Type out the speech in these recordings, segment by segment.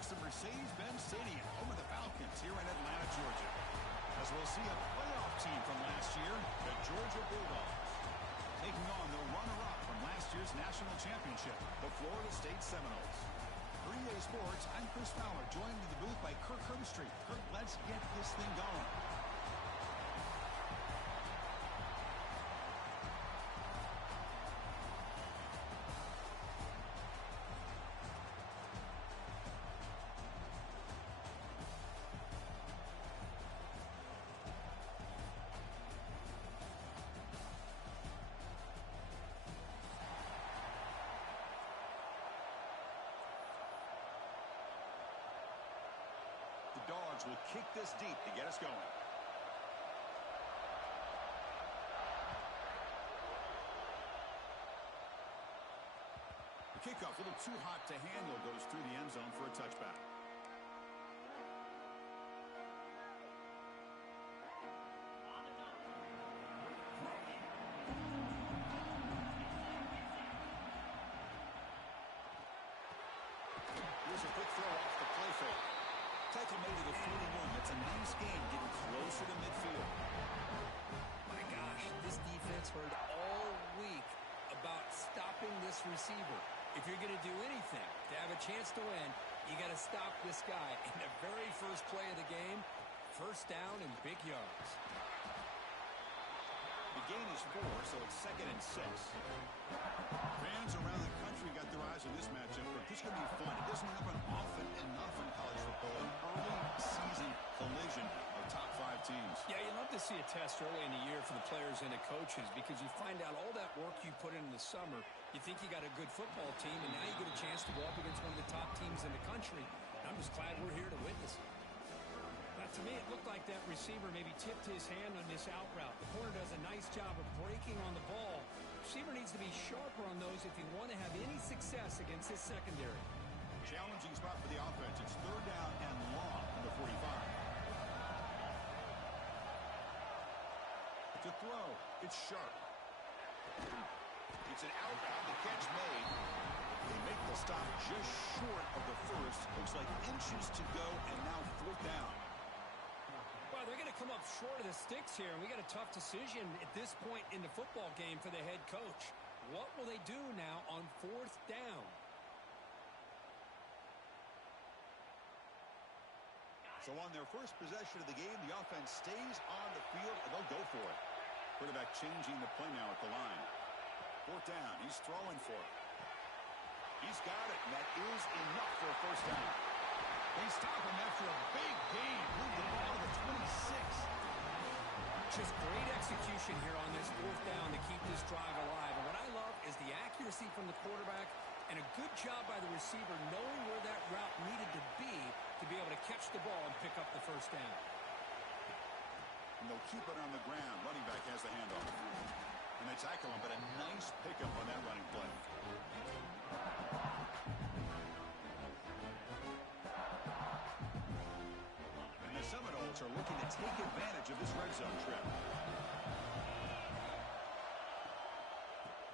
folks, at Mercedes-Benz Stadium, home of the Falcons here in Atlanta, Georgia. As we'll see a playoff team from last year, the Georgia Bulldogs, taking on the runner-up from last year's national championship, the Florida State Seminoles. For EA Sports, I'm Chris Fowler, joined in the booth by Kirk Herbstreit. Kirk, let's get this thing going. The Dogs will kick this deep to get us going. The kickoff, a little too hot to handle, goes through the end zone for a touchback. Here's a quick throw off the play fake. Tackle made to the 41. That's a nice game, getting closer to midfield. My gosh, this defense heard all week about stopping this receiver. If you're going to do anything to have a chance to win, you got to stop this guy. In the very first play of the game, first down and big yards. The gain is 4, so it's 2nd and 6. Fans around the country got their eyes on this matchup, but this is going to be fun. It doesn't happen often enough in college football, an early season collision of top 5 teams. Yeah, you love to see a test early in the year for the players and the coaches because you find out all that work you put in the summer. You think you got a good football team, and now you get a chance to go up against one of the top teams in the country. And I'm just glad we're here to witness it. To me, it looked like that receiver maybe tipped his hand on this out route. The corner does a nice job of breaking on the ball. Receiver needs to be sharper on those if you want to have any success against his secondary. Challenging spot for the offense. It's 3rd down and long from the 45. To throw, it's sharp. It's an out route. The catch made. They make the stop just short of the first. Looks like inches to go, and now 4th down. Well, they're going to come up short of the sticks here, and we got a tough decision at this point in the football game for the head coach. What will they do now on 4th down? So on their first possession of the game, the offense stays on the field, and they'll go for it. Quarterback changing the play now at the line. 4th down. He's throwing for it. He's got it, and that is enough for a first down. They stop him after a big gain. Move the ball to the 26. Just great execution here on this 4th down to keep this drive alive. And what I love is the accuracy from the quarterback and a good job by the receiver knowing where that route needed to be able to catch the ball and pick up the first down. And they'll keep it on the ground. Running back has the handoff. And they tackle him, but a nice pickup on that running play. And the Seminoles are looking to take advantage of this red zone trip.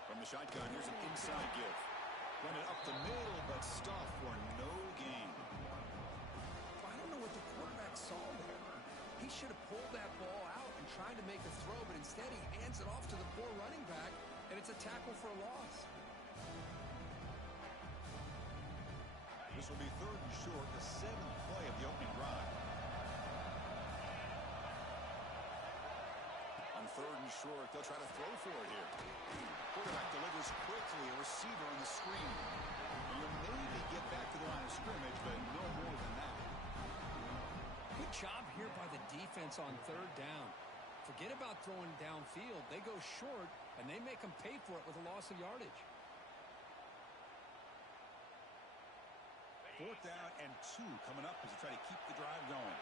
From the shotgun, here's an inside give. Run it up the middle, but stuff for no gain. I don't know what the quarterback saw there. He should have pulled that ball out and tried to make a throw, but instead he hands it off to the poor running back, and it's a tackle for a loss. This will be 3rd and short, the 7th play of the opening drive. On 3rd and short, they'll try to throw for it here. Quarterback delivers quickly, a receiver on the screen. And you'll maybe get back to the line of scrimmage, but no more than that. Good job here by the defense on 3rd down. Forget about throwing downfield. They go short, and they make them pay for it with a loss of yardage. 4th down and 2 coming up as they try to keep the drive going.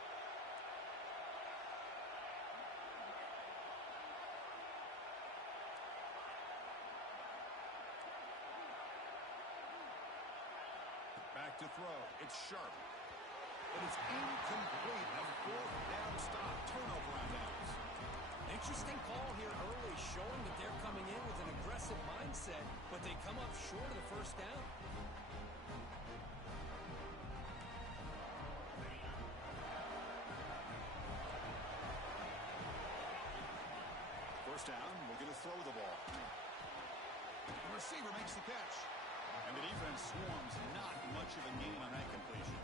Back to throw. It's sharp. But it's incomplete. A 4th down stop. Turnover on downs. Interesting call here early, showing that they're coming in with an aggressive mindset, but they come up short of the first down. receiver makes the catch. And the defense swarms. Not much of a gain on that completion.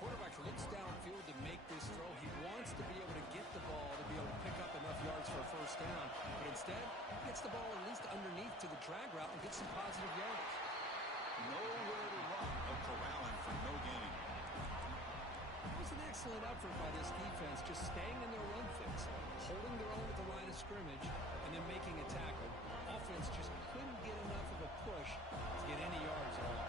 Quarterback looks downfield to make this throw. He wants to be able to get the ball to be able to pick up enough yards for a first down. But instead, gets the ball at least underneath to the drag route and gets some positive yardage. Nowhere to run, but corralling for no gain. It was an excellent effort by this defense, just staying in their run fits, holding their own at the line of scrimmage, and then making a tackle. Offense just couldn't get enough of a push to get any yards at all.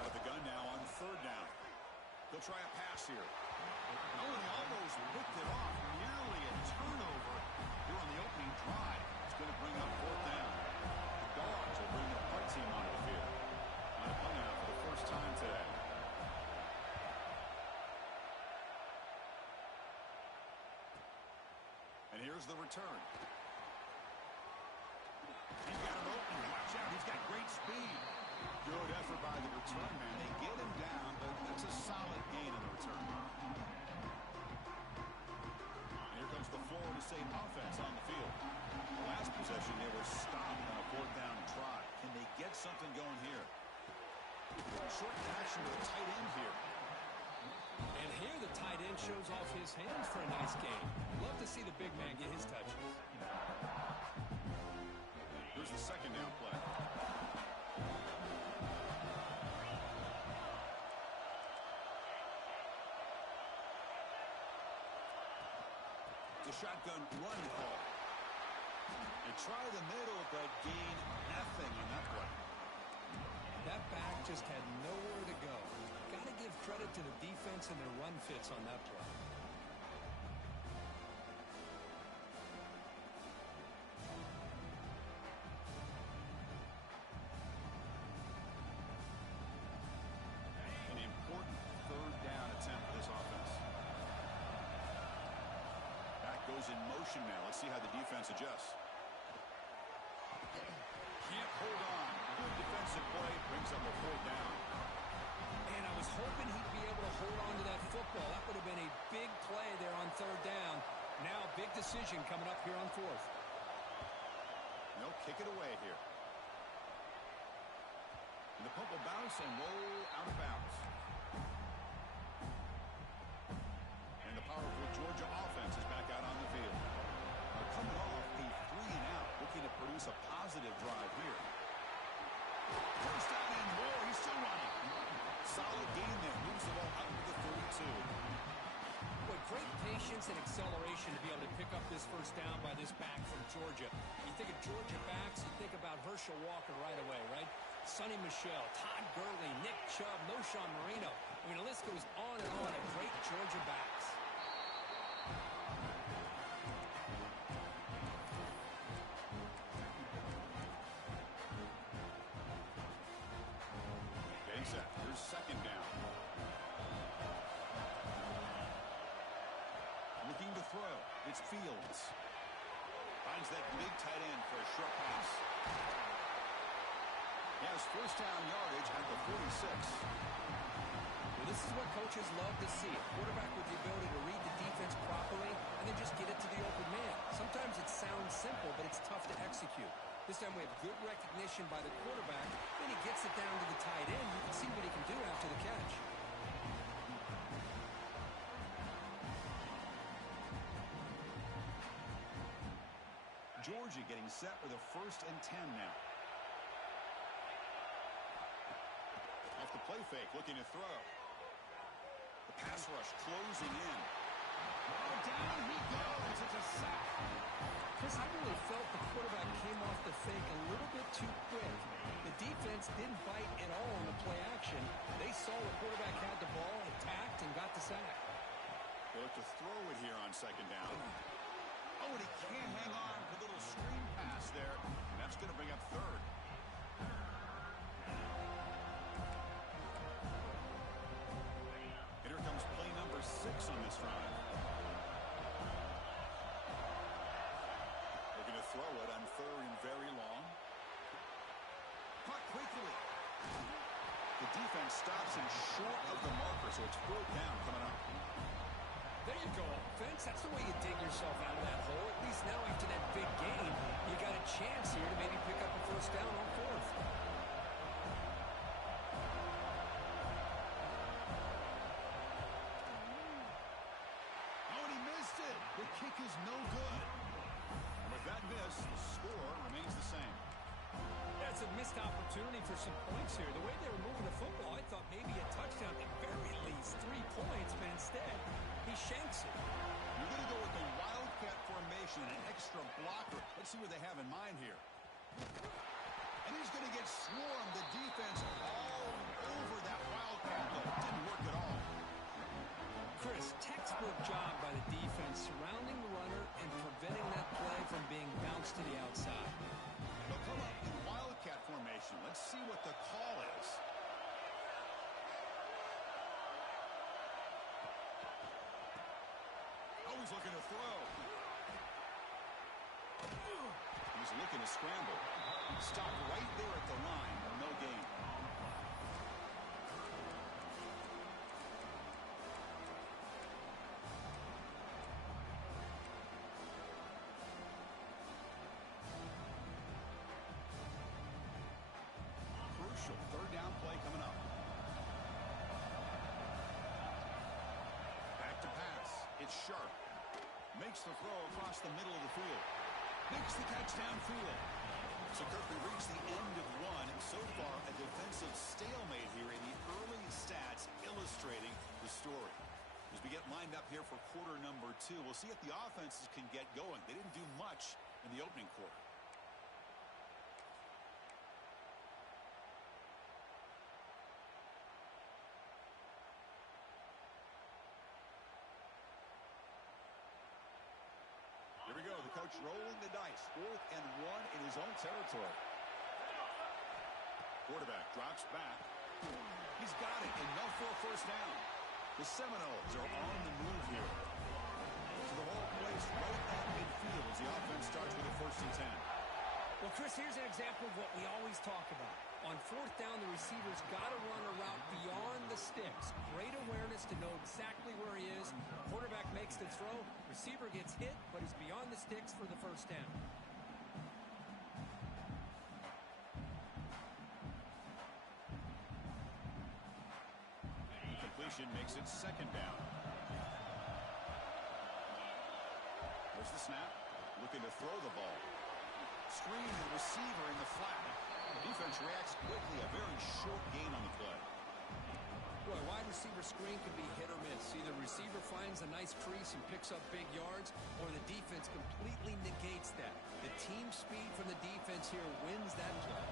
Out of the gun now on third down. They'll try a pass here. Oh, and he almost picked it off. Nearly a turnover here on the opening drive. It's going to bring up fourth down. The Dogs will bring the punt team onto the field. On a punt out for the first time today. And here's the return. He's got him open. Watch out. He's got great speed. Good effort by the return man. They get him down, but that's a solid gain on the return. And here comes the Florida State offense on the field. The last possession, they were stopped on a fourth down try. Can they get something going here? Short action with a tight end here. And here the tight end shows off his hands for a nice gain. Love to see the big man get his touches. Here's the second down play. The shotgun run call. They try the middle, but gain nothing on that play. That back just had nowhere to go. Got to give credit to the defense and their run fits on that play. An important third down attempt for this offense. Back goes in motion now. Let's see how the defense adjusts. Can't hold on. Good defensive play. Brings up a fourth down. And I was hoping he'd be able to hold on to that football. That would have been a big play there on third down. Now big decision coming up here on fourth. No, kick it away here. And the pump will bounce and roll out of bounds. And the powerful Georgia offense is back out on the field. Coming off a 3-and-out, looking to produce a positive drive here. First down and more. He's still running. Solid gain there. Moves the ball out to the 32. Boy, great patience and acceleration to be able to pick up this first down by this back from Georgia. You think of Georgia backs, you think about Herschel Walker right away, right? Sonny Michel, Todd Gurley, Nick Chubb, Noshawn Marino. I mean, the list goes on and on of great Georgia backs. Getting set. Here's second down. Looking to throw. It's Fields. Finds that big tight end for a short pass. He has first down yardage at the 46. Well, this is what coaches love to see. A quarterback with the ability to read the defense properly and then just get it to the open man. Sometimes it sounds simple, but it's tough to execute. This time we have good recognition by the quarterback. Then he gets it down to the tight end. You can see what he can do after the catch. Georgia getting set with a 1st and 10 now. Off the play fake, looking to throw. The pass rush closing in. Oh, down he goes. It's a sack. Chris, I really felt the quarterback came off the fake a little bit too quick. The defense didn't bite at all on the play action. They saw the quarterback had the ball, attacked, and got the sack. They look to throw it here on second down. Oh, and he can't hang on to the little screen pass there. And that's going to bring up third. And here comes play number 6 on this drive. Looking to throw it on third and very long. Caught quickly. The defense stops him short of the marker, so it's 4th down coming up. There you go, offense. That's the way you dig yourself out of that hole. At least now after that big gain, you got a chance here to maybe pick up a 1st down on 4th. Oh, and he missed it. The kick is no good. And with that miss, the score remains the same. That's a missed opportunity for some points here. The way they were moving the football, I thought maybe a touchdown at the very least, 3 points, but instead, he shanks it. You're going to go with the wildcat formation, an extra blocker. Let's see what they have in mind here. And he's going to get swarmed. The defense all over that wildcat, though. Didn't work at all. Chris, textbook job by the defense, surrounding the runner and preventing that play from being bounced to the outside. They'll come up in wildcat formation. Let's see what the call is. Always looking to throw. He's looking to scramble. Stop right there at the line. No gain. Crucial 3rd down play coming up. Back to pass. It's Sharp. Makes the throw across the middle of the field. Makes the catch downfield. So Kirk, we reached the end of 1. So far, a defensive stalemate here in the early stats illustrating the story. As we get lined up here for quarter number 2, we'll see if the offenses can get going. They didn't do much in the opening quarter. Here we go. The coach rolling the dice. 4th and 1 in his own territory. Quarterback drops back. He's got it. Enough for a 1st down. The Seminoles are on the move here. So the whole place right at midfield as the offense starts with a 1st and 10. Well, Chris, here's an example of what we always talk about. On 4th down, the receiver's got to run a route beyond the sticks. Great awareness to know exactly where he is. Quarterback makes the throw. Receiver gets hit, but he's beyond the sticks for the 1st down. Completion makes it 2nd down. There's the snap. Looking to throw the ball. Screen to the receiver in the flat. The defense reacts quickly. A very short gain on the play. Boy, wide receiver screen can be hit or miss. Either receiver finds a nice crease and picks up big yards, or the defense completely negates that. The team speed from the defense here wins that play.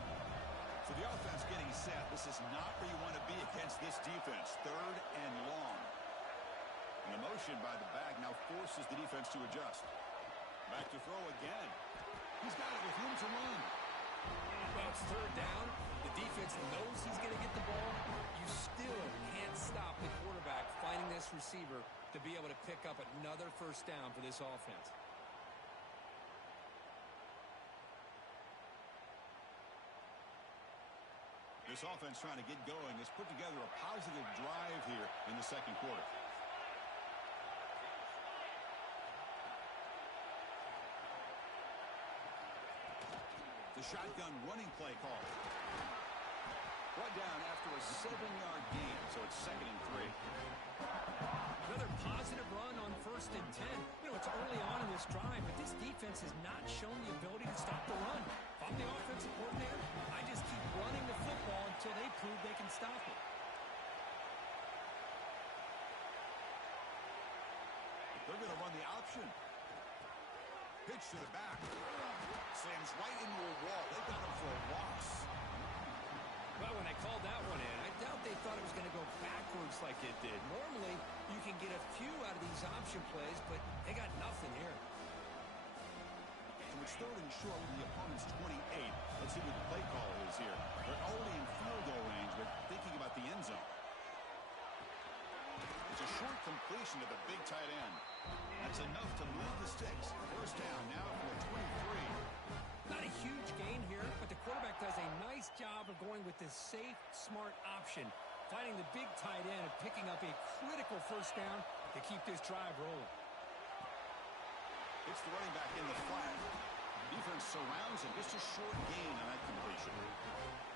So the offense getting set. This is not where you want to be against this defense. 3rd and long. And the motion by the back now forces the defense to adjust. Back to throw again. He's got it with room to run. Well, it's 3rd down. The defense knows he's going to get the ball. You still can't stop the quarterback finding this receiver to be able to pick up another 1st down for this offense. This offense trying to get going has put together a positive drive here in the 2nd quarter. The shotgun running play call. Brought down after a 7-yard gain, so it's 2nd and 3. Another positive run on 1st and 10. You know, it's early on in this drive, but this defense has not shown the ability to stop the run. If I'm the offensive coordinator, I just keep running the football until they prove they can stop it. They're going to run the option. Pitch to the back. Slams right into a wall. They got him for a loss. Well, when they called that one in, I doubt they thought it was going to go backwards like it did. Normally, you can get a few out of these option plays, but they got nothing here. So it's 3rd and short with the opponent's 28. Let's see what the play call is here. They're already in field goal range, but thinking about the end zone. It's a short completion to the big tight end. That's enough to move the sticks. 1st down now for a 23. Not a huge gain here, but the quarterback does a nice job of going with this safe, smart option, finding the big tight end and picking up a critical first down to keep this drive rolling. It's the running back in the flat. Defense surrounds him. Just a short gain on that completion.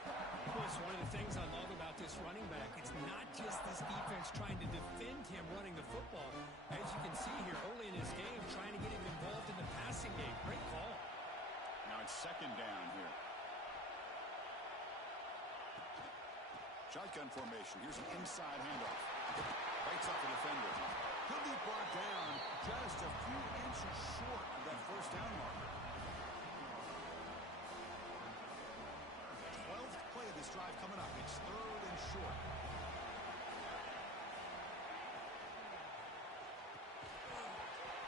Of course, one of the things I love about this running back, it's not just this defense trying to defend him running the football. As you can see here early in this game, trying to get him involved in the passing game. Great call. Now it's second down here. Shotgun formation. Here's an inside handoff. Bites off a defender. He'll be brought down just a few inches short of that first down marker. 12th play of this drive coming up. It's third and short.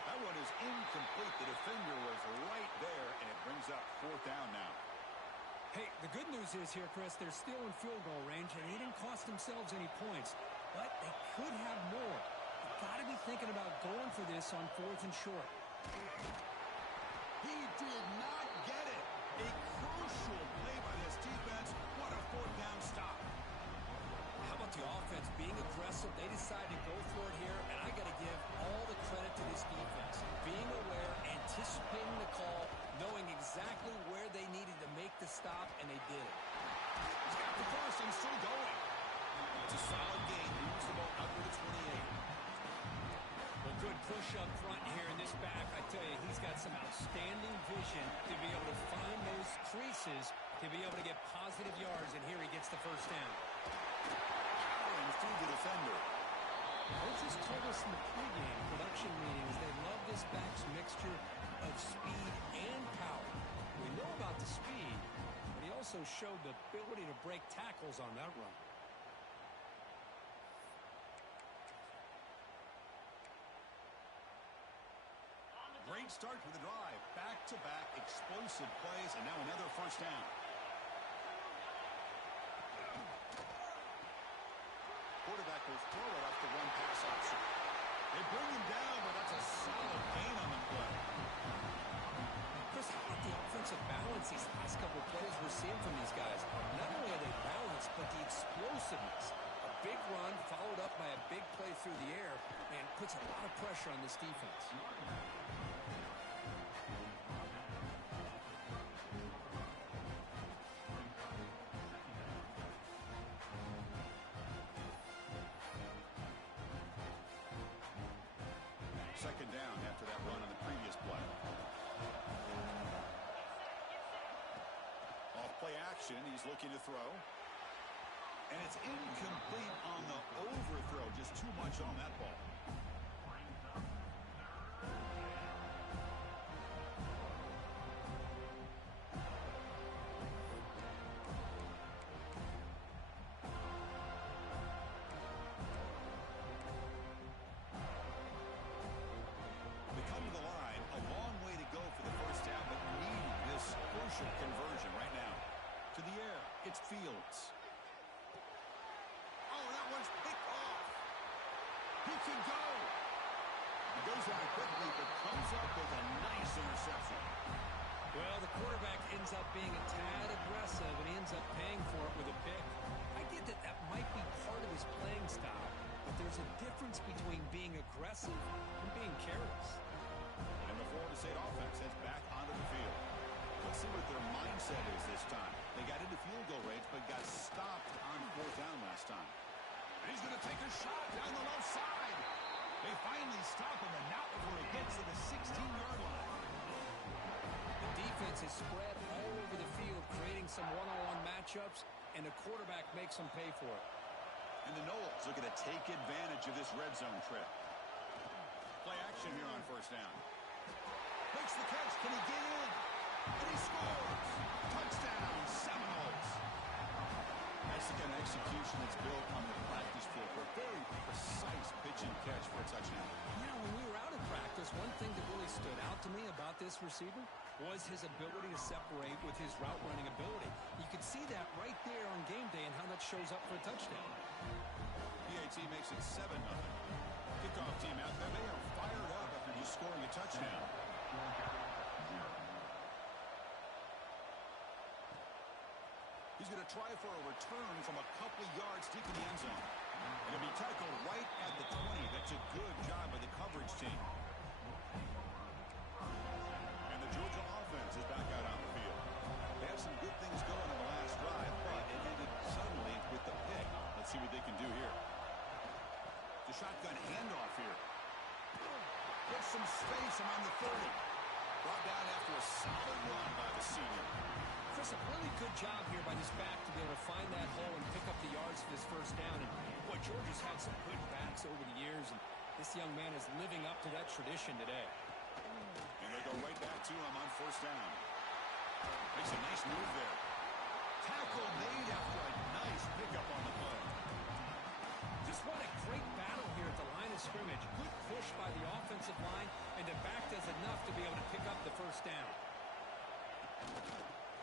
That one is incomplete. The defender was right there, and it brings up fourth down now. Hey, the good news is here, Chris, they're still in field goal range, and they didn't cost themselves any points. But they could have more. You've got to be thinking about going for this on fourth and short. He did not get it. A crucial play by this defense. What a fourth down stop. How about the offense being aggressive? They decide to go for it here, and I got to give all the credit to this defense. Being aware, anticipating the call, knowing exactly where they needed to make the stop, and they did it. He's got the first and still going. It's a solid gain. He moves the ball up to the 28. Well, good push up front here in this back. I tell you, he's got some outstanding vision to be able to find those creases, to be able to get positive yards, and here he gets the first down. Powering through the defender. Coaches told us in the pregame production meetings they love this back's mixture of speed and power. We know about the speed, but he also showed the ability to break tackles on that run. Great start to the drive. Back-to-back explosive plays, and now another first down. Quarterback will throw it off the run-pass option. They bring him down, but that's a solid gain on the play. Chris, how about the offensive balance these last couple plays we're seeing from these guys? Not only are they balanced, but the explosiveness. A big run followed up by a big play through the air, and puts a lot of pressure on this defense. Second down after that run on the previous play. Off play action, he's looking to throw. And it's incomplete on the overthrow. Just too much on that ball. Conversion right now. To the air, it's Fields. Oh, that one's picked off. He can go. He goes out quickly, but comes up with a nice interception. Well, the quarterback ends up being a tad aggressive, and he ends up paying for it with a pick. I get that that might be part of his playing style, but there's a difference between being aggressive and being careless. And the Florida State offense heads back onto the field. Let's see what their mindset is this time. They got into field goal range, but got stopped on fourth down last time. And he's going to take a shot down the left side. They finally stop him, and now before he gets to the 16-yard line. The defense is spread all over the field, creating some one-on-one matchups, and the quarterback makes them pay for it. And the Noles looking to take advantage of this red zone trip. Play action here on first down. Makes the catch. Can he get in? And he scores! Touchdown, Seminoles! That's the kind of execution that's built on the practice field for a very precise pitch and catch for a touchdown. Yeah, when we were out in practice, one thing that really stood out to me about this receiver was his ability to separate with his route running ability. You could see that right there on game day and how that shows up for a touchdown. PAT makes it 7-0. Kickoff team out there, they are fired up after just scoring a touchdown. He's going to try for a return from a couple yards deep in the end zone. And it'll be tackled right at the 20. That's a good job by the coverage team. And the Georgia offense is back out on the field. They had some good things going in the last drive, but it ended suddenly with the pick. Let's see what they can do here. The shotgun handoff here. Gets some space around the 30. Brought down after a solid run by the senior. Chris, a really good job here by this back to be able to find that hole and pick up the yards for this first down. And boy, Georgia's had some good backs over the years, and this young man is living up to that tradition today. And they go right back to him on first down. Makes a nice move there. Tackle made after a nice pickup on the play. Just what a great battle here at the line of scrimmage. Good push by the offensive line, and the back does enough to be able to pick up the first down.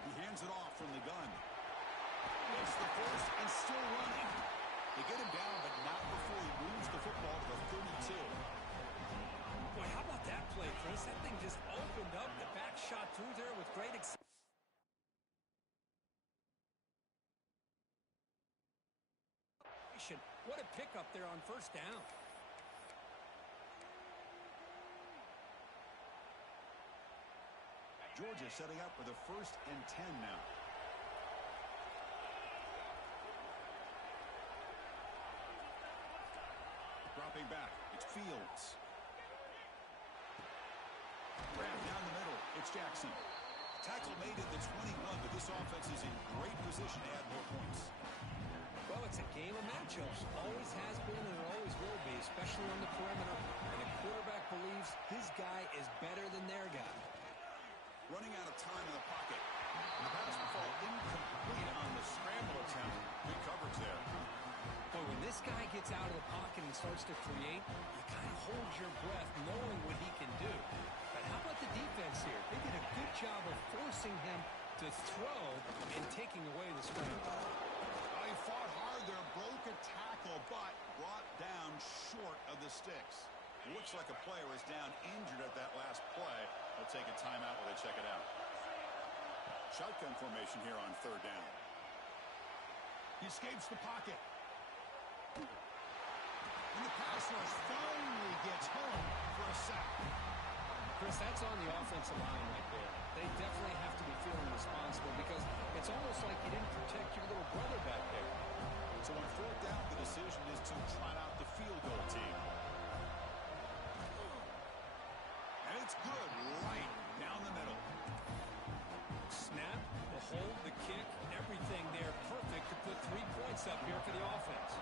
He hands it off from the gun. It's the first and still running. They get him down, but not before he moves the football to the 32. Boy, how about that play, Chris? That thing just opened up. The back shot through there with great acceleration. What a pickup there on first down. Georgia setting up for the 1st and 10 now. Dropping back. It's Fields. Grab down the middle. It's Jackson. Tackle made at the 21, but this offense is in great position to add more points. Well, it's a game of matchups. Always has been and it always will be, especially on the perimeter. And the quarterback believes his guy is better than their guy. Running out of time in the pocket. And the pass will fall incomplete on the scramble attempt. Good coverage there. Boy, when this guy gets out of the pocket and starts to create, you kind of hold your breath knowing what he can do. But how about the defense here? They did a good job of forcing him to throw and taking away the scramble. He fought hard there, broke a tackle, but brought down short of the sticks. It looks like a player is down injured at that last play. They'll take a timeout while they check it out. Shotgun formation here on 3rd down. He escapes the pocket. And the pass rush finally gets home for a sack. Chris, that's on the offensive line right there. They definitely have to be feeling responsible because it's almost like you didn't protect your little brother back there. So on 4th down, the decision is to trot out the field goal team. And it's good right down the middle. Snap, the hold, the kick, everything there perfect to put 3 points up here for the offense.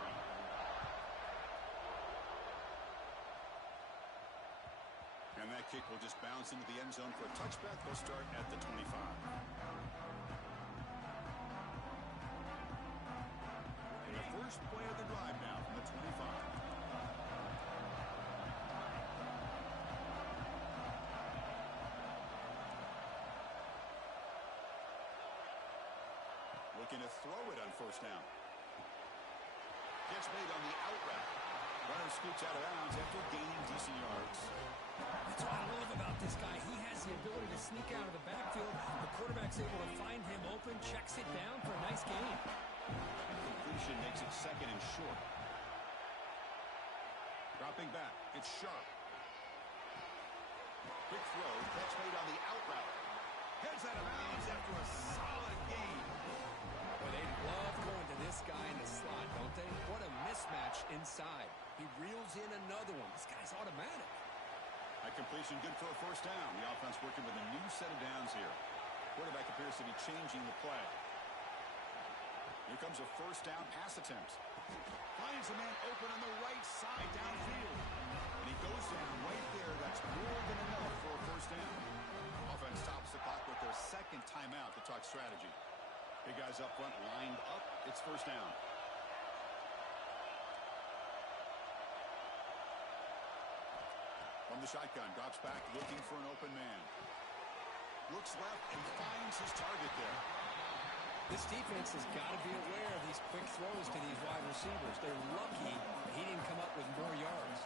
And that kick will just bounce into the end zone for a touchback. They'll start at the 25. And the first play of the drive now from the 25. Looking to throw it on first down. Gets made on the out route. Runner scoots out of bounds after gaining decent yards. That's what I love about this guy. He has the ability to sneak out of the backfield. The quarterback's able to find him open, checks it down for a nice gain. Completion makes it 2nd and short. Dropping back. It's Sharp. Quick throw. Catch made on the out route. Heads out of bounds after a solid gain. Well, they love going to this guy in the slot, don't they? What a mismatch inside. He reels in another one. This guy's automatic. That completion good for a first down. The offense working with a new set of downs here. Quarterback appears to be changing the play. Here comes a first down pass attempt. Finds a man open on the right side downfield. And he goes down right there. That's more than enough for a first down. Offense stops the clock with their 2nd timeout to talk strategy. Big guys up front lined up. It's first down. From the shotgun, drops back, looking for an open man. Looks left and finds his target there. This defense has got to be aware of these quick throws to these wide receivers. They're lucky he didn't come up with more yards.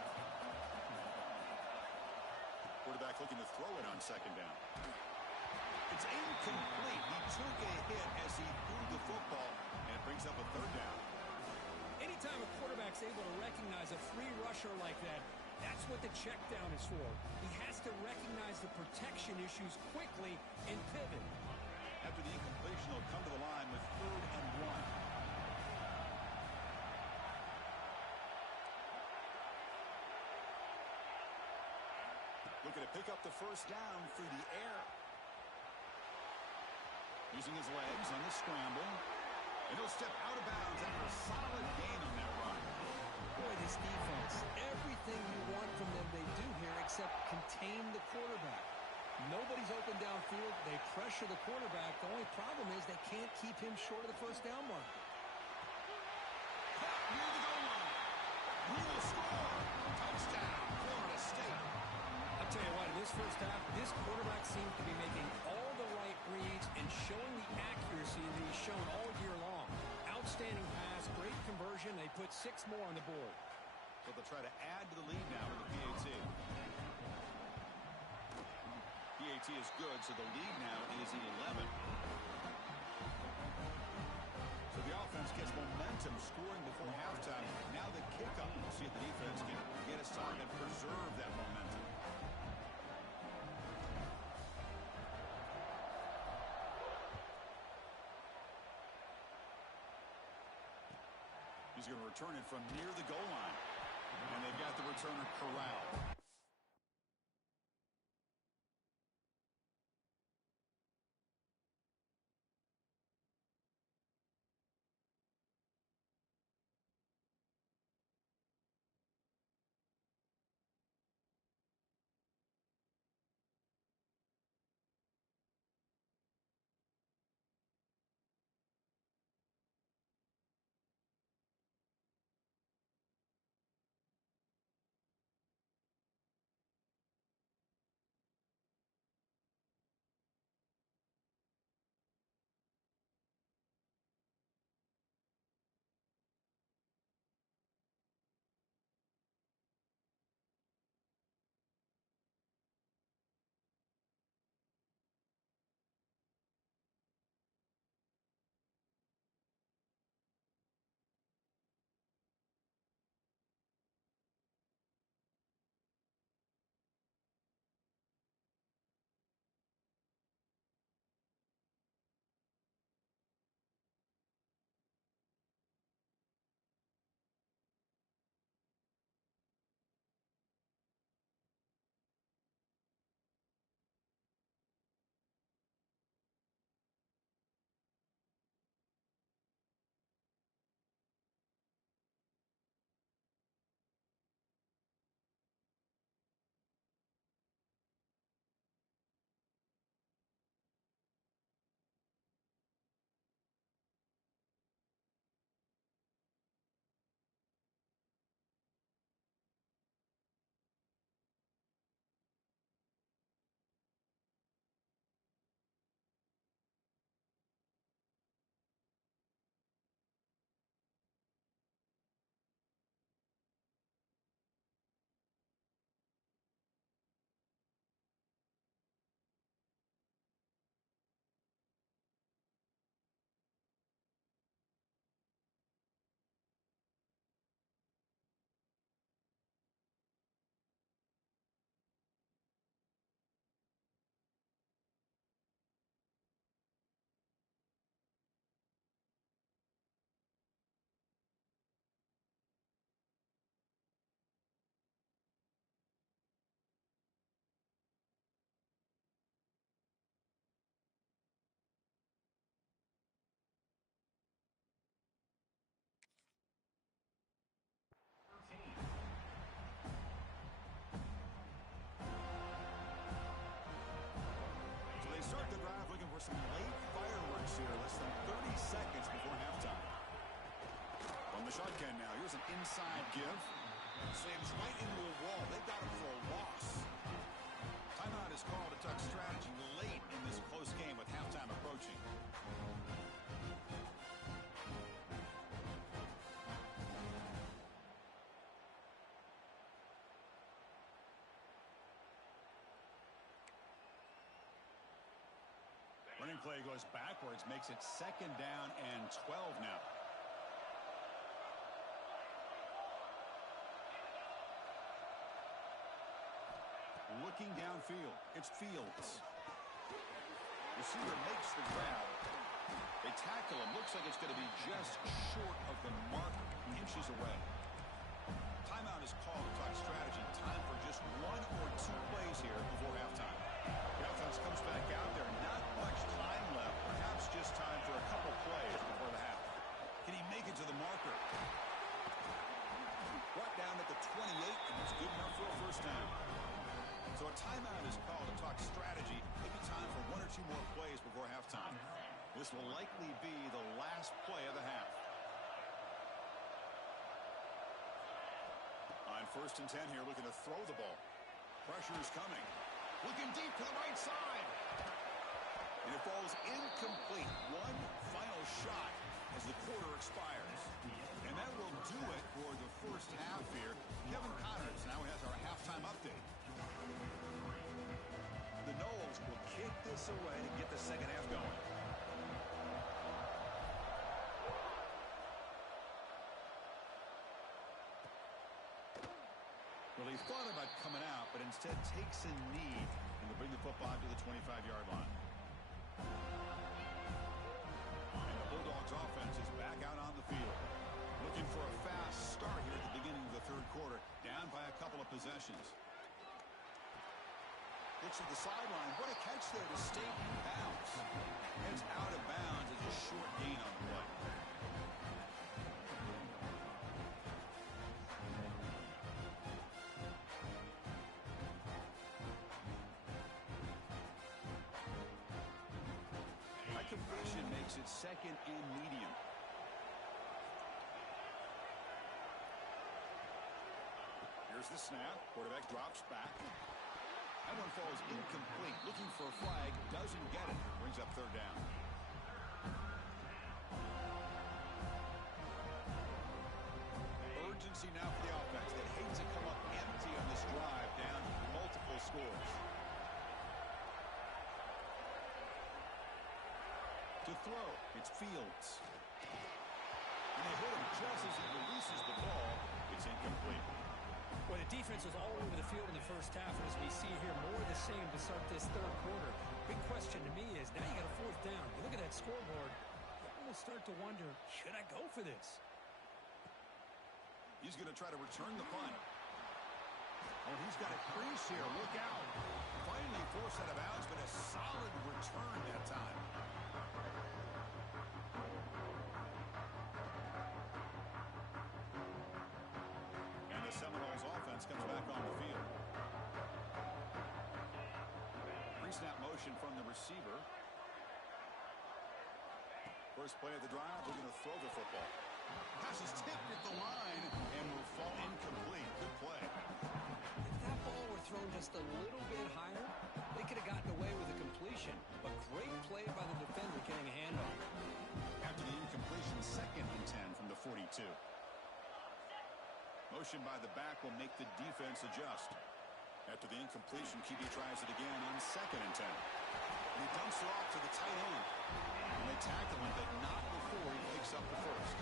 Quarterback looking to throw it on 2nd down. It's It's incomplete. He took a hit as he threw the football, and it brings up a third down. Anytime a quarterback's able to recognize a free rusher like that, that's what the check down is for. He has to recognize the protection issues quickly and pivot. After the incompletion, he'll come to the line with 3rd and 1. Looking to pick up the first down through the air. Using his legs on the scramble. And he'll step out of bounds after a solid gain on that run. Boy, this defense, everything you want from them they do here except contain the quarterback. Nobody's open downfield. They pressure the quarterback. The only problem is they can't keep him short of the first down mark. Near the goal line. We will score. Touchdown, Florida State. I'll tell you what, in this first half, this quarterback seems to be making all the right reads and showing the accuracy that he's shown all year long. Outstanding pass, great conversion. They put 6 more on the board. So they'll try to add to the lead now with the PAT. PAT is good, so the lead now is 11. So the offense gets momentum scoring before halftime. Now the kickoff. We'll see if the defense can get aside and preserve that momentum. He's going to return it from near the goal line. And they've got the returner corralled. Some late fireworks here, less than 30 seconds before halftime. On the shotgun now, here's an inside give. Slams right into a wall. They've got him for a loss. Timeout is called to tuck strategy late in this close game with halftime approaching. Running play goes backwards, makes it 2nd down and 12 now. Looking downfield, it's Fields. Receiver makes the grab. They tackle him. Looks like it's going to be just short of the mark, inches away. Timeout is called to talk strategy. Time for just 1 or 2 plays here before halftime. The offense comes back out there. Not much time left. Perhaps just time for a couple plays before the half. Can he make it to the marker? Brought down at the 28, and it's good enough for a first down. So a timeout is called to talk strategy. Maybe time for 1 or 2 more plays before halftime. This will likely be the last play of the half. On 1st and 10 here, looking to throw the ball. Pressure is coming. Looking deep to the right side. And it falls incomplete. One final shot as the quarter expires. And that will do it for the first half here. Kevin Connors now has our halftime update. The Noles will kick this away to get the second half going. Well, he thought about coming out, but instead takes a knee and will bring the football to the 25-yard line. And the Bulldogs offense is back out on the field. Looking for a fast start here at the beginning of the 3rd quarter. Down by a couple of possessions. Looks at the sideline. What a catch there to stay in bounds. It's out of bounds as a short gain on the play. That completion makes it 2nd and medium. Here's the snap. Quarterback drops back. That one falls incomplete. Looking for a flag. Doesn't get it. Brings up 3rd down. Urgency now for the offense. They hate to come up empty on this drive, down multiple scores. To throw, it's Fields. And they hit him just as he releases the ball. It's incomplete. Well, the defense was all over the field in the first half, and as we see here, more of the same to start this 3rd quarter. Big question to me is, now you got a 4th down. You look at that scoreboard, you almost start to wonder, should I go for this? He's going to try to return the punt. Oh, he's got a crease here. Look out. Finally forced out of bounds, but a solid return that time. Seminoles offense comes back on the field. Pre-snap motion from the receiver. First play of the drive, we're going to throw the football. Pass is tipped at the line and will fall incomplete. Good play. If that ball were thrown just a little bit higher, they could have gotten away with a completion. But great play by the defender getting a handoff. After the incompletion, 2nd and 10 from the 42. Motion by the back will make the defense adjust. After the incompletion, QB tries it again on 2nd and 10. And he dumps it off to the tight end. And they tackle him, but not before he picks up the first.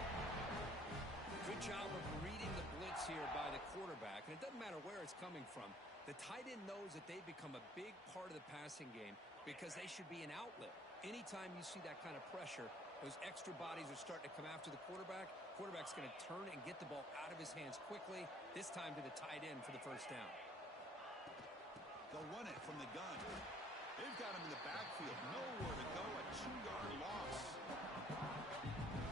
Good job of reading the blitz here by the quarterback. And it doesn't matter where it's coming from. The tight end knows that they become a big part of the passing game because they should be an outlet. Anytime you see that kind of pressure, those extra bodies are starting to come after the quarterback. Quarterback's going to turn and get the ball out of his hands quickly, this time to the tight end for the first down. They'll run it from the gun. They've got him in the backfield. Nowhere to go. A 2-yard loss.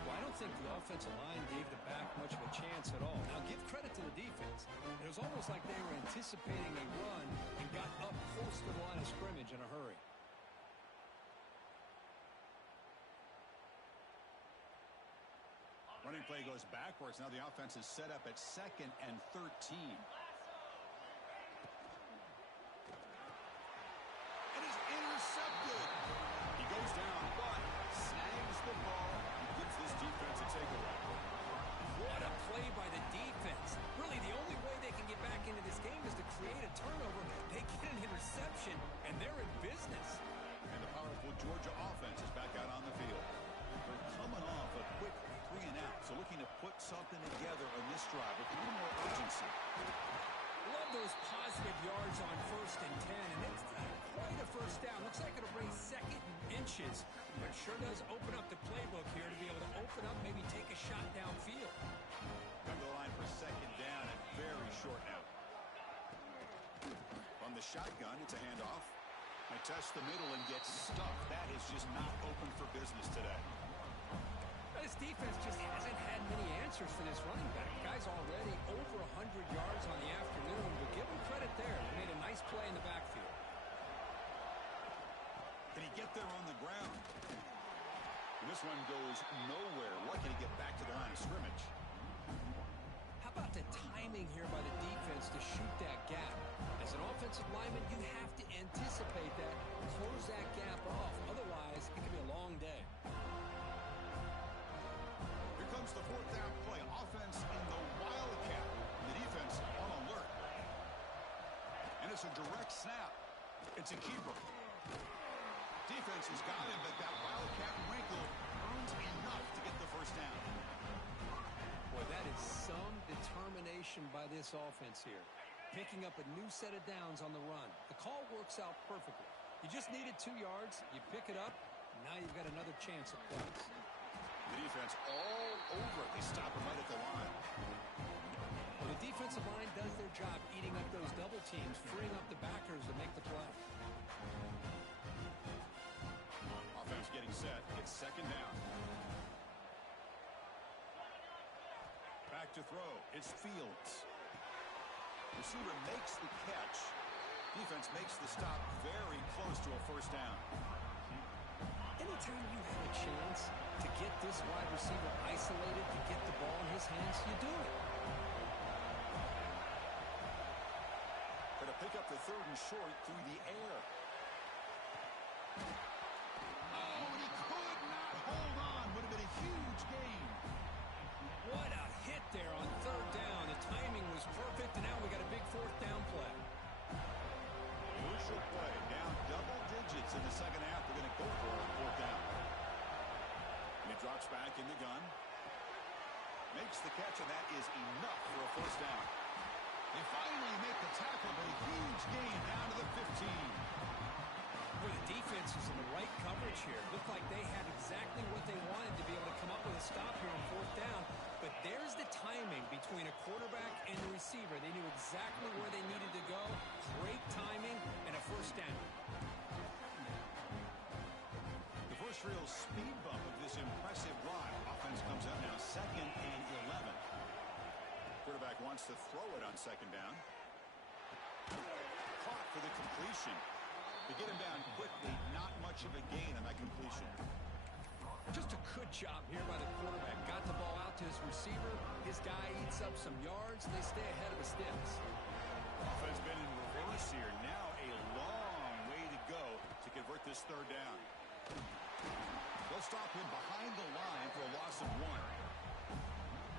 Well, I don't think the offensive line gave the back much of a chance at all. Now, give credit to the defense. It was almost like they were anticipating a run and got up close to the line of scrimmage in a hurry. Running play goes backwards. Now the offense is set up at 2nd and 13. It is intercepted. He goes down, but snags the ball. He gives this defense a takeaway. What a play by the defense. Really, the only way they can get back into this game is to create a turnover. They get an interception, and they're in business. And the powerful Georgia offense looking to put something together on this drive with a little more urgency. Love those positive yards on 1st and 10, and it's not quite a first down. Looks like it'll bring 2nd and inches, but sure does open up the playbook here to be able to open up, maybe take a shot downfield. Come to the line for 2nd down and very short now. From the shotgun, it's a handoff. I test the middle and get stuffed. That is just not open for business today. This defense just hasn't had many answers for this running back. Guy's already over 100 yards on the afternoon, but give him credit there. He made a nice play in the backfield. Can he get there on the ground? And this one goes nowhere. Lucky to get back to the line of scrimmage. How about the timing here by the defense to shoot that gap? As an offensive lineman, you have to anticipate that, close that gap off. Otherwise, it could be a long day. Here comes the 4th down play. Offense in the Wildcat. The defense on alert. And it's a direct snap. It's a keeper. Defense has got him, but that Wildcat wrinkle earns enough to get the first down. Boy, that is some determination by this offense here. Picking up a new set of downs on the run. The call works out perfectly. You just needed 2 yards. You pick it up. Now you've got another chance at points. The defense all over it. They stop him right at the line. Well, the defensive line does their job eating up those double teams, freeing up the backers to make the play. Offense getting set. It's 2nd down. Back to throw. It's Fields. Receiver makes the catch. Defense makes the stop very close to a first down. Anytime you have a chance to get this wide receiver isolated, to get the ball in his hands, you do it. Going to pick up the 3rd and short through the air. Oh, and he could not hold on. Would have been a huge gain. What a hit there on 3rd down. The timing was perfect, and now we got a big 4th down play. Crucial play. Down double digits in the 2nd half. They're going to go for it on 4th down. And he drops back in the gun. Makes the catch, and that is enough for a first down. They finally make the tackle, but a huge gain down to the 15. Well, the defense is in the right coverage here. Looked like they had exactly what they wanted to be able to come up with a stop here on 4th down. But there's the timing between a quarterback and the receiver. They knew exactly where they needed to go. Great timing and a first down. The first real speed bump of this impressive drive. Offense comes up now 2nd and 11. Quarterback wants to throw it on 2nd down. Caught for the completion. To get him down quickly, not much of a gain on that completion. Just a good job here by the quarterback. Got the ball out to his receiver. His guy eats up some yards. They stay ahead of the sticks. Offense been in reverse here. Now a long way to go to convert this 3rd down. They'll stop him behind the line for a loss of 1.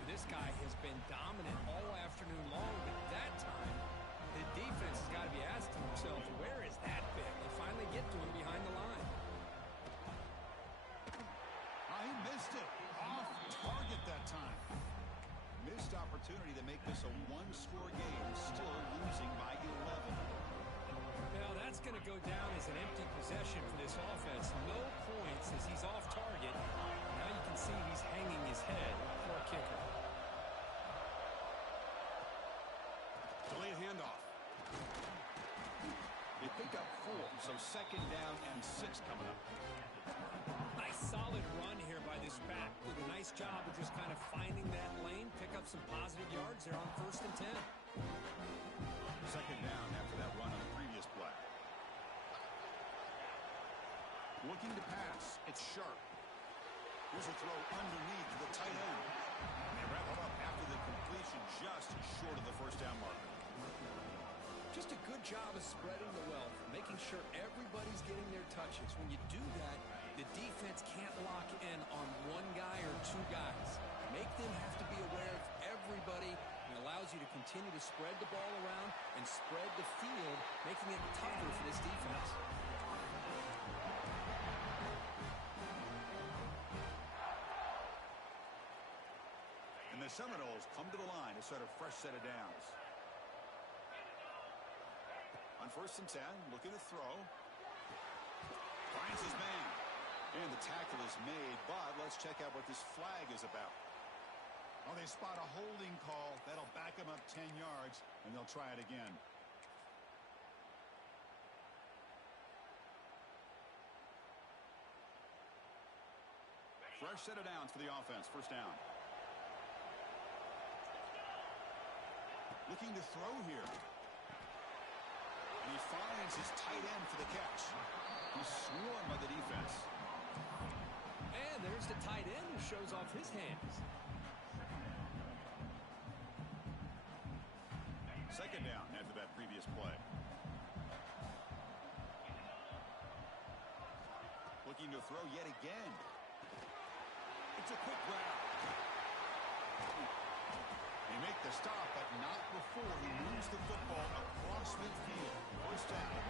This guy has been dominant all afternoon long, but that time, the defense has got to be asking themselves, where is that bit? They finally get to him behind the line. He missed it. Off target that time. Missed opportunity to make this a 1-score game. Still losing by 11. Now that's going to go down as an empty possession for this offense. No points as he's off target. Now you can see he's hanging his head. Poor kicker. Delayed handoff. They pick up 4, so 2nd down and 6 coming up. Nice solid run here by this back. Did a nice job of just kind of finding that lane, pick up some positive yards there on 1st and 10. 2nd down after that run on the previous play. Looking to pass. It's Sharp. Here's a throw underneath to the tight end. And they wrap it up after the completion just short of the first down marker. Just a good job of spreading the wealth, making sure everybody's getting their touches. When you do that, the defense can't lock in on one guy or 2 guys. Make them have to be aware of everybody. It allows you to continue to spread the ball around and spread the field, making it tougher for this defense. the Seminoles come to the line to start a fresh set of downs. On 1st and 10, looking to throw. Finds his man. And the tackle is made, but let's check out what this flag is about. Oh, they spot a holding call. That'll back them up 10 yards, and they'll try it again. Fresh set of downs for the offense. 1st down. Looking to throw here. And he finds his tight end for the catch. He's swarmed by the defense. And there's the tight end who shows off his hands. 2nd down after that previous play. Looking to throw yet again. It's a quick route. They make the stop, but not before he moves the football across midfield. 1st down at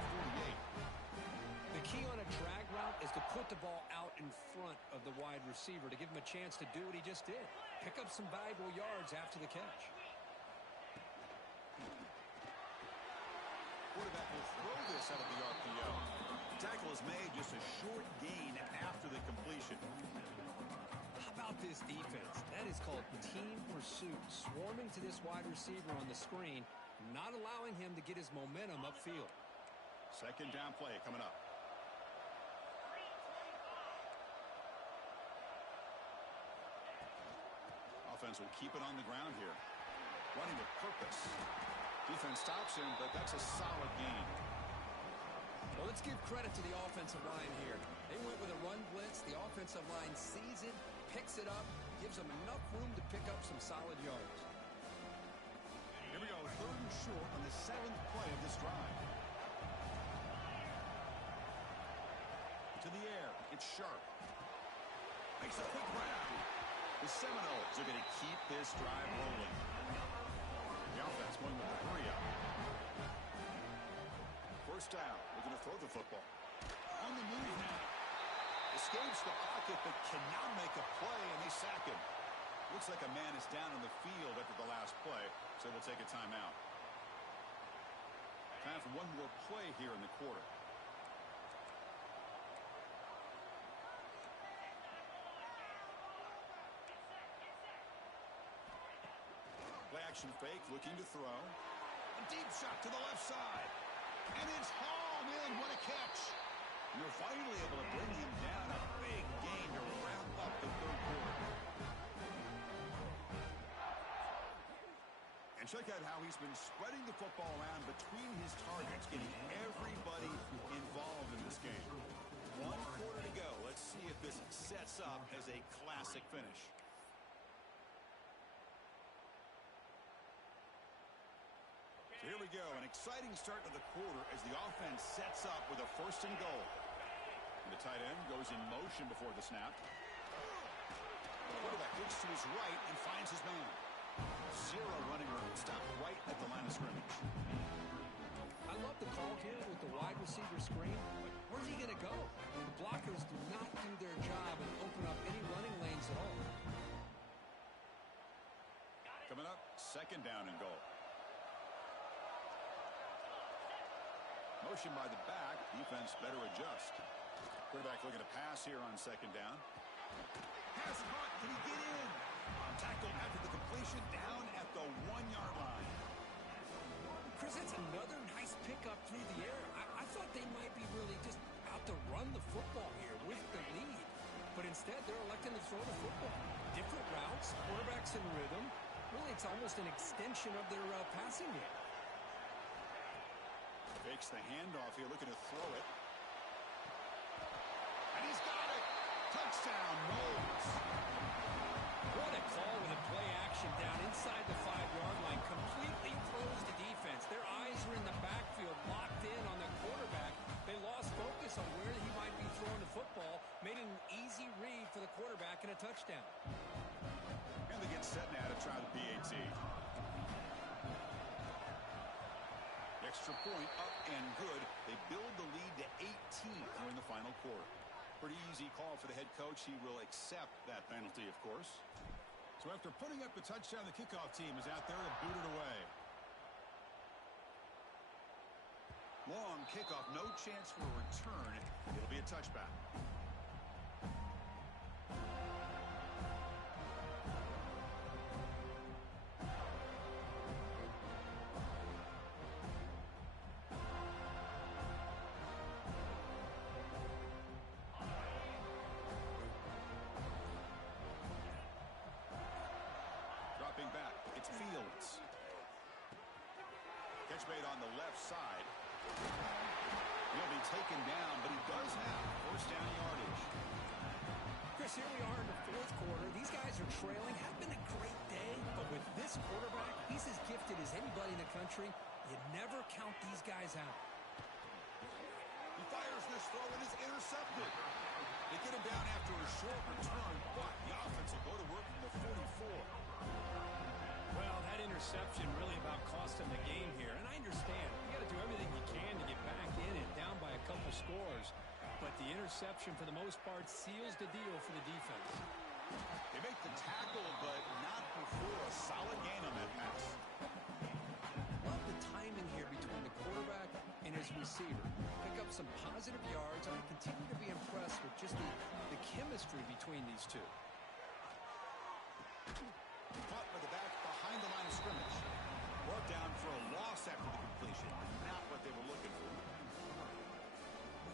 48. The key on a drag route is to put the ball out in front of the wide receiver to give him a chance to do what he just did. Pick up some valuable yards after the catch. Quarterback will throw this out of the RPO. The tackle is made, just a short gain after the completion. How about this defense? That is called team pursuit. Swarming to this wide receiver on the screen, not allowing him to get his momentum upfield. 2nd down play coming up. Offense will keep it on the ground here. Running with purpose. Defense stops him, but that's a solid gain. Well, let's give credit to the offensive line here. They went with a run blitz. The offensive line sees it, picks it up, gives them enough room to pick up some solid yards. Here we go, 3rd and short on the 7th play of this drive. To the air, it's Sharp. Makes a quick round. The Seminoles are going to keep this drive rolling. The offense going with the 3-up. 1st down, looking to throw the football. On the move now. Escapes the pocket, but cannot make a play, and they sack him. Looks like a man is down on the field after the last play, so we'll take a timeout. Time for one more play here in the quarter. Play action fake, looking to throw. A deep shot to the left side. And it's hauled in. What a catch. You're finally able to bring him down. A big gain to wrap up the 3rd quarter. And check out how he's been spreading the football around between his targets, getting everybody involved in this game. 1 quarter to go. Let's see if this sets up as a classic finish. So here we go, an exciting start to the quarter as the offense sets up with a 1st and goal. And the tight end goes in motion before the snap. The quarterback looks to his right and finds his man. Zero running room, stopped right at the line of scrimmage. I love the call here with the wide receiver screen, but where's he going to go? The blockers do not do their job and open up any running lanes at all. Coming up, 2nd down and goal. Motion by the back. Defense better adjust. Quarterback looking to pass here on 2nd down. Pass caught. Can he get in? Tackle after the completion down at the 1-yard line. Chris, that's another nice pickup through the air. I thought they might be really just out to run the football here with the lead. But instead, they're electing to throw the football. Different routes, quarterbacks in rhythm. Really, it's almost an extension of their passing game. Fakes the handoff here, looking to throw it. And he's got it! Touchdown, Knowles! What a call with a play action down inside the 5-yard line. Completely froze the defense. Their eyes were in the backfield, locked in on the quarterback. They lost focus on where he might be throwing the football. Made an easy read for the quarterback and a touchdown. And they get set now to try the PAT. Extra point up and good. They build the lead to 18 here in the final quarter. Pretty easy call for the head coach. He will accept that penalty, of course. So So after putting up the touchdown, the kickoff team is out there to boot it away. Long kickoff, no chance for a return. It'll be a touchback. Dropping back, it's Fields. Catch made on the left side. He'll be taken down, but he does have first down yardage. Chris, here we are in the fourth quarter. These guys are trailing. Have been a great day, but with this quarterback, he's as gifted as anybody in the country. You never count these guys out. He fires this throw and is intercepted. They get him down after a short return, but the offense will go to work from the 44. Well, that interception really about cost him the game here. And I understand. You got to do everything you can to get back in it, down by a couple scores. But the interception, for the most part, seals the deal for the defense. They make the tackle, but not before a solid gain on that pass. Love the timing here between the quarterback and his receiver. Pick up some positive yards, and I continue to be impressed with just the chemistry between these two. Caught by the back behind the line of scrimmage. Brought down for a loss after the completion. Not what they were looking for.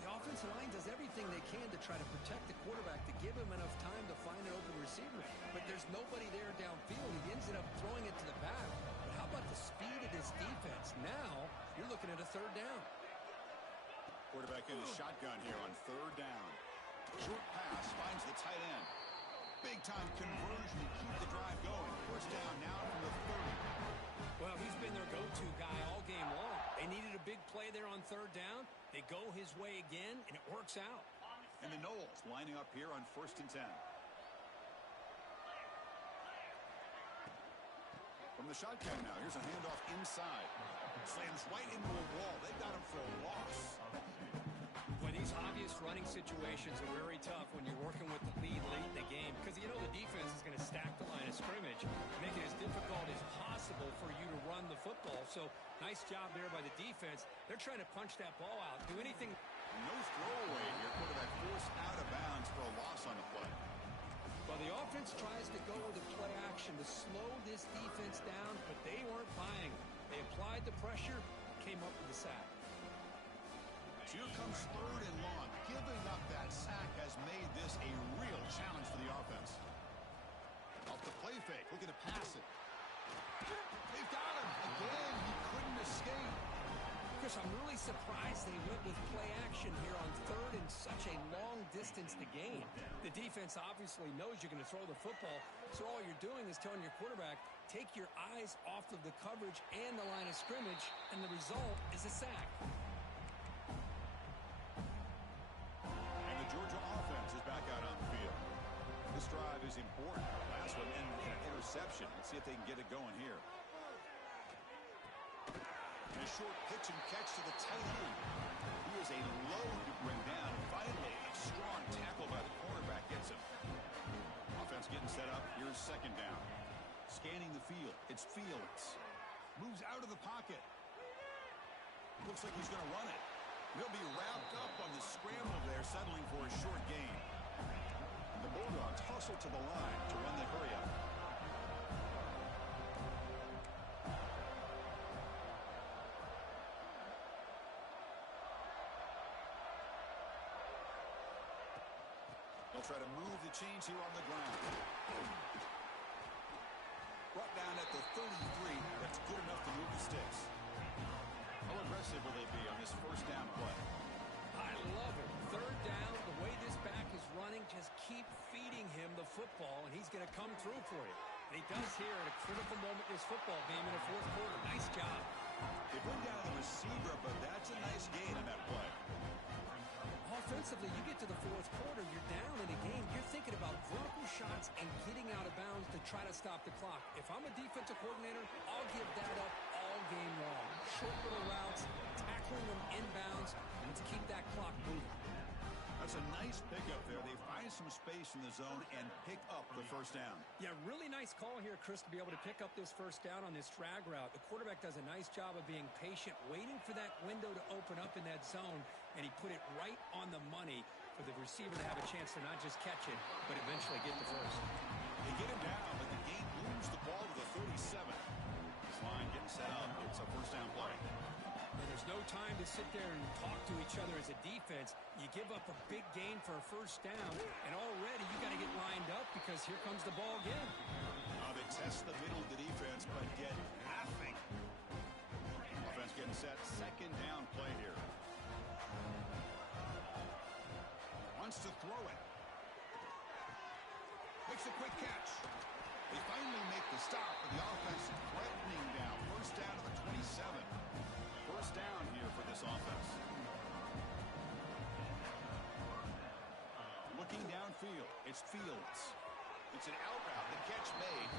The offensive line does everything they can to try to protect the quarterback, to give him enough time to find an open receiver. But there's nobody there downfield. He ends up throwing it to the back. But how about the speed of this defense? Now you're looking at a third down. Quarterback in the shotgun here on third down. Short pass finds the tight end. Big-time conversion to keep the drive going. First down now from the 30. Well, he's been their go-to guy all game long. They needed a big play there on third down. They go his way again, and it works out. And the Knowles lining up here on 1st and 10. From the shotgun now, here's a handoff inside. Slams right into a wall. They've got him for a loss. Well, these obvious running situations are very tough when you're working with the lead late in the game, because you know the defense is going to stack the line of scrimmage, make it as difficult as possible for you to run the football. So nice job there by the defense. They're trying to punch that ball out, do anything. No throwaway here. Quarterback forced out of bounds for a loss on the play. Well, the offense tries to go with the play action to slow this defense down, but they weren't buying. They applied the pressure, came up with the sack. Here comes third and long. Giving up that sack has made this a real challenge for the offense. Off the play fake, looking to pass it. They've got him. Again, he couldn't escape. Chris, I'm really surprised they went with play action here on third and such a long distance to gain. The defense obviously knows you're going to throw the football, so all you're doing is telling your quarterback, take your eyes off of the coverage and the line of scrimmage, and the result is a sack. Georgia offense is back out on the field. This drive is important. Last one ended in an interception. Let's see if they can get it going here. And a short pitch and catch to the tight end. He is a load to bring down. Finally, a strong tackle by the cornerback gets him. Offense getting set up. Here's second down. Scanning the field. It's Fields. Moves out of the pocket. Looks like he's going to run it. They'll be wrapped up on the scramble there, settling for a short gain. The Bulldogs hustle to the line to run the hurry-up. They'll try to move the chains here on the ground. Brought down at the 33. That's good enough to move the sticks. How aggressive will they be on this first down play? I love it. Third down, the way this back is running, just keep feeding him the football, and he's going to come through for you. And he does here at a critical moment in this football game in the fourth quarter. Nice job. They bring down the receiver, but that's a nice gain on that play. Offensively, you get to the fourth quarter, you're down in a game. You're thinking about vertical shots and getting out of bounds to try to stop the clock. If I'm a defensive coordinator, I'll give that up all game long. Short little routes, tackling them inbounds, and let's keep that clock moving. That's a nice pickup there. They find some space in the zone and pick up the first down. Yeah, really nice call here, Chris, to be able to pick up this first down on this drag route. The quarterback does a nice job of being patient, waiting for that window to open up in that zone, and he put it right on the money for the receiver to have a chance to not just catch it, but eventually get the first. They get him down, but the game moves the ball to the 37. This line getting set up. It's a first down play. And there's no time to sit there and talk to each other as a defense. You give up a big gain for a first down, and already you got to get lined up because here comes the ball again. They test the middle of the defense, but get nothing. Offense getting set. Second down play here. Wants to throw it. Makes a quick catch. They finally make the stop, but the offense threatening down. First down to the 27. First down here for this offense. Looking downfield, it's Fields. It's an out route, the catch made.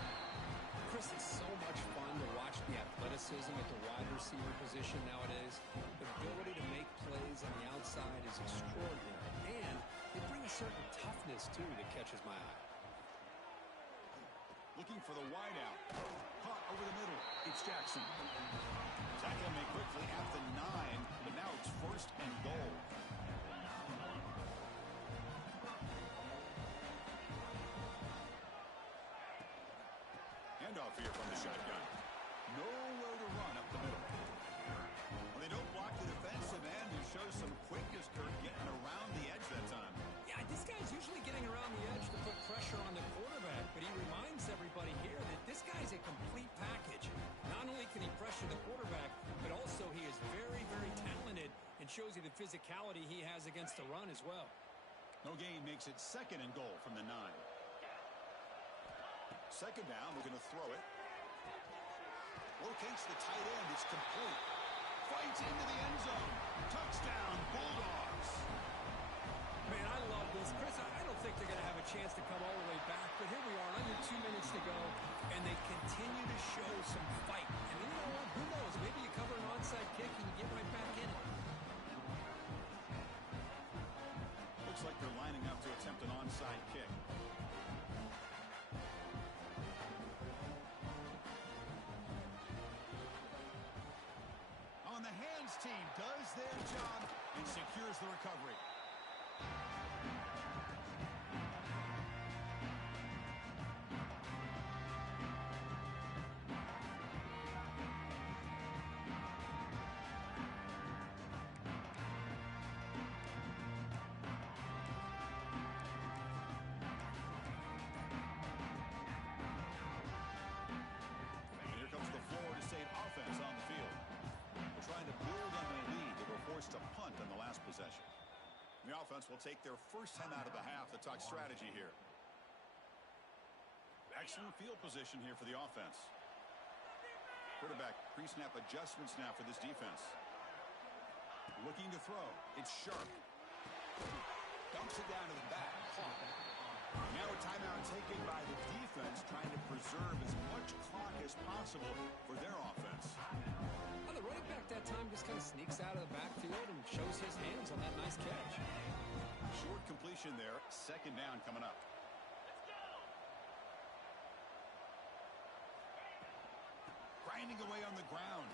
Chris, it's so much fun to watch the athleticism at the wide receiver position nowadays. The ability to make plays on the outside is extraordinary. And they bring a certain toughness, too, that catches my eye. Looking for the wide out. Caught over the middle. It's Jackson. Tackle made quickly at the 9, but now it's first and goal. Handoff here from the shotgun. Nowhere to run up the middle. Well, they don't block the defensive end and show some quickness, Kurt, getting around the edge that time. Yeah, this guy's usually getting around the edge to put pressure on the quarterback, but he reminds everybody here that this guy's a complete package. Not only can he pressure the quarterback, but also he is very, very talented and shows you the physicality he has against the run as well. No gain makes it second and goal from the 9. Second down, we're going to throw it. Locates the tight end. It's complete. Fights into the end zone. Touchdown, Bulldogs. Man, I love this. Chris, I don't think they're going to have a chance to come all the way back, but here we are, under 2 minutes to go, and they continue to show some fight. And you know what? Who knows? Maybe you cover an onside kick and you get right back in it. Looks like they're lining up to attempt an onside kick. On the hands team does their job and secures the recovery. And here comes the Florida State offense on the field. Trying to build on their lead. They were forced to punt on the last possession. The offense will take their first time out of the half to talk strategy here. Excellent field position here for the offense. Quarterback pre-snap adjustments now for this defense. Looking to throw. It's Sharp. Dumps it down to the back. Now a timeout taken by the defense, trying to preserve as much clock as possible for their offense. Well, the running back that time just kind of sneaks out of the backfield and shows his hands on that nice catch. Short completion there. Second down coming up. Grinding away on the ground.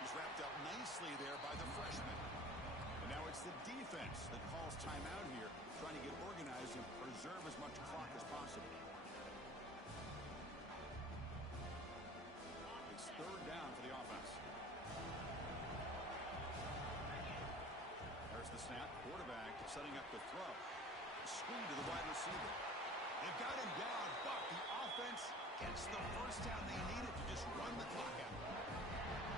He's wrapped up nicely there by the freshman. And now it's the defense that calls timeout here, trying to get organized and preserve as much clock as possible. It's third down for the offense. There's the snap. Quarterback setting up the throw. Screen to the wide receiver. They've got him down, but the offense gets the first down they needed to just run the clock out.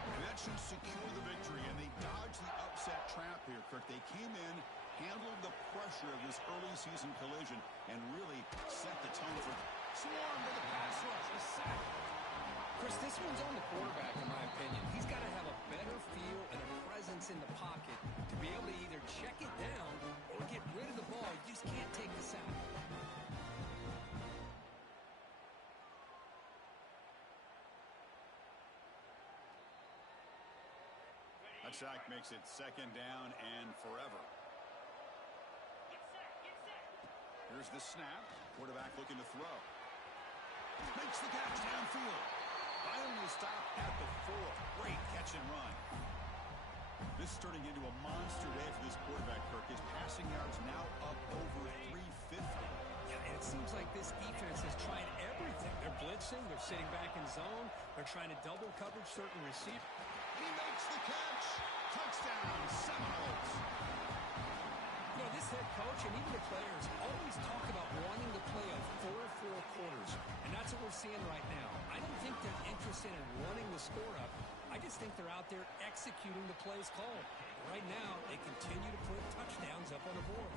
And that should secure the victory, and they dodged the upset trap here, Kirk. They came in, handled the pressure of this early season collision, and really set the tone for swarm to the pass rush, the sack. Chris, this one's on the quarterback, in my opinion. He's got to have a better feel and a presence in the pocket to be able to either check it down or get rid of the ball. You just can't take the sack. That sack makes it second down and forever. Here's the snap. Quarterback looking to throw. Makes the catch downfield. Finally stopped at the 4. Great catch and run. This is turning into a monster day for this quarterback, Kirk. His passing yards now up over 350. Yeah, and it seems like this defense has tried everything. They're blitzing. They're sitting back in zone. They're trying to double coverage certain receivers. He makes the catch. Touchdown, Seminoles. You know, this head coach and even the players always talk about wanting to play a 4-4 quarters, and that's what we're seeing right now. I don't think they're interested in running the score up. I just think they're out there executing the plays called. Right now, they continue to put touchdowns up on the board.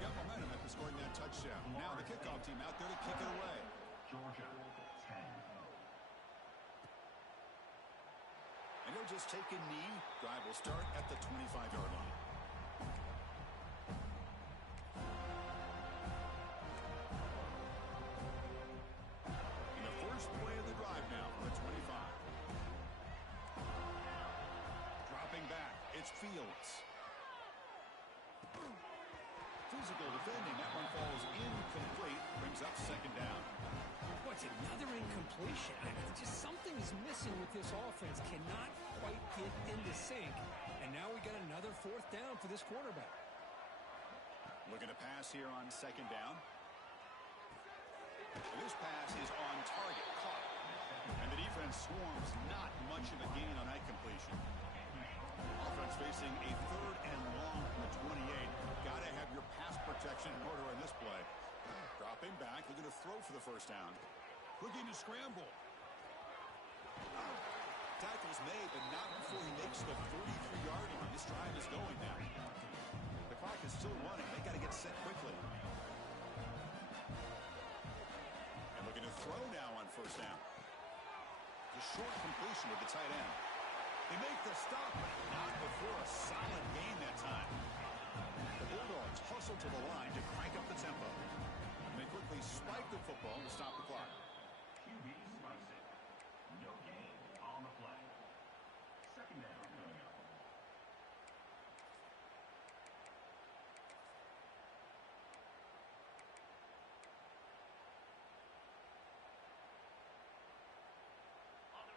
Got momentum after scoring that touchdown. Now the kickoff team out there to kick it away. Georgia, 10. And he'll just take a knee. Drive will start at the 25-yard line. And the first play of the drive now from the 25. Dropping back, it's Fields. Physical defending, that one falls incomplete, brings up second down. What's another incompletion? I mean, just something is missing with this offense. Cannot quite get into sync. And now we got another 4th down for this quarterback. Looking to pass here on second down. This pass is on target, caught. And the defense swarms, not much of a gain on that completion. Offense facing a 3rd and long from the 28. Got to have your pass protection in order on this play. Dropping back, looking to throw for the first down. Looking to scramble. Tackle's made, but not before he makes the 33-yard line. This drive is going now. The clock is still running. They got to get set quickly. And looking to throw now on first down. The short completion with the tight end. They make the stop, but not before a solid gain that time. The Bulldogs hustle to the line to crank up the tempo. And they quickly spike the football to stop the clock. QB spikes it. No gain on the play. Second down coming up.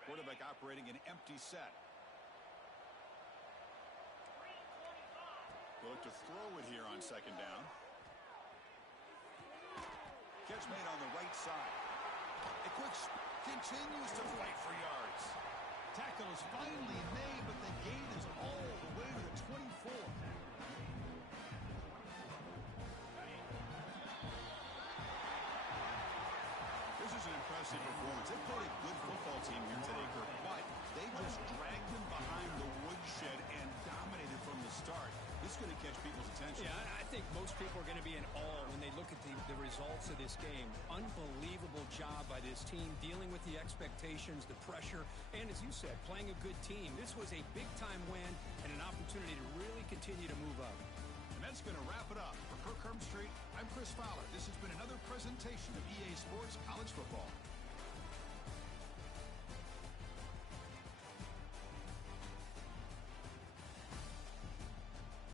Quarterback operating an empty set. Look to throw it here on second down. Catch made on the right side. A quick continues to fight for yards. Tackle is finally made, but the gain is all the way to the 24. This is an impressive performance. They played a good football team here today, Kirk, but they just dragged them behind the woodshed and dominated from the start. This is going to catch people's attention. Yeah, I think most people are going to be in awe when they look at the results of this game. Unbelievable job by this team, dealing with the expectations, the pressure, and as you said, playing a good team. This was a big-time win and an opportunity to really continue to move up. And that's going to wrap it up. For Kirk Herbstreit, I'm Chris Fowler. This has been another presentation of EA Sports College Football.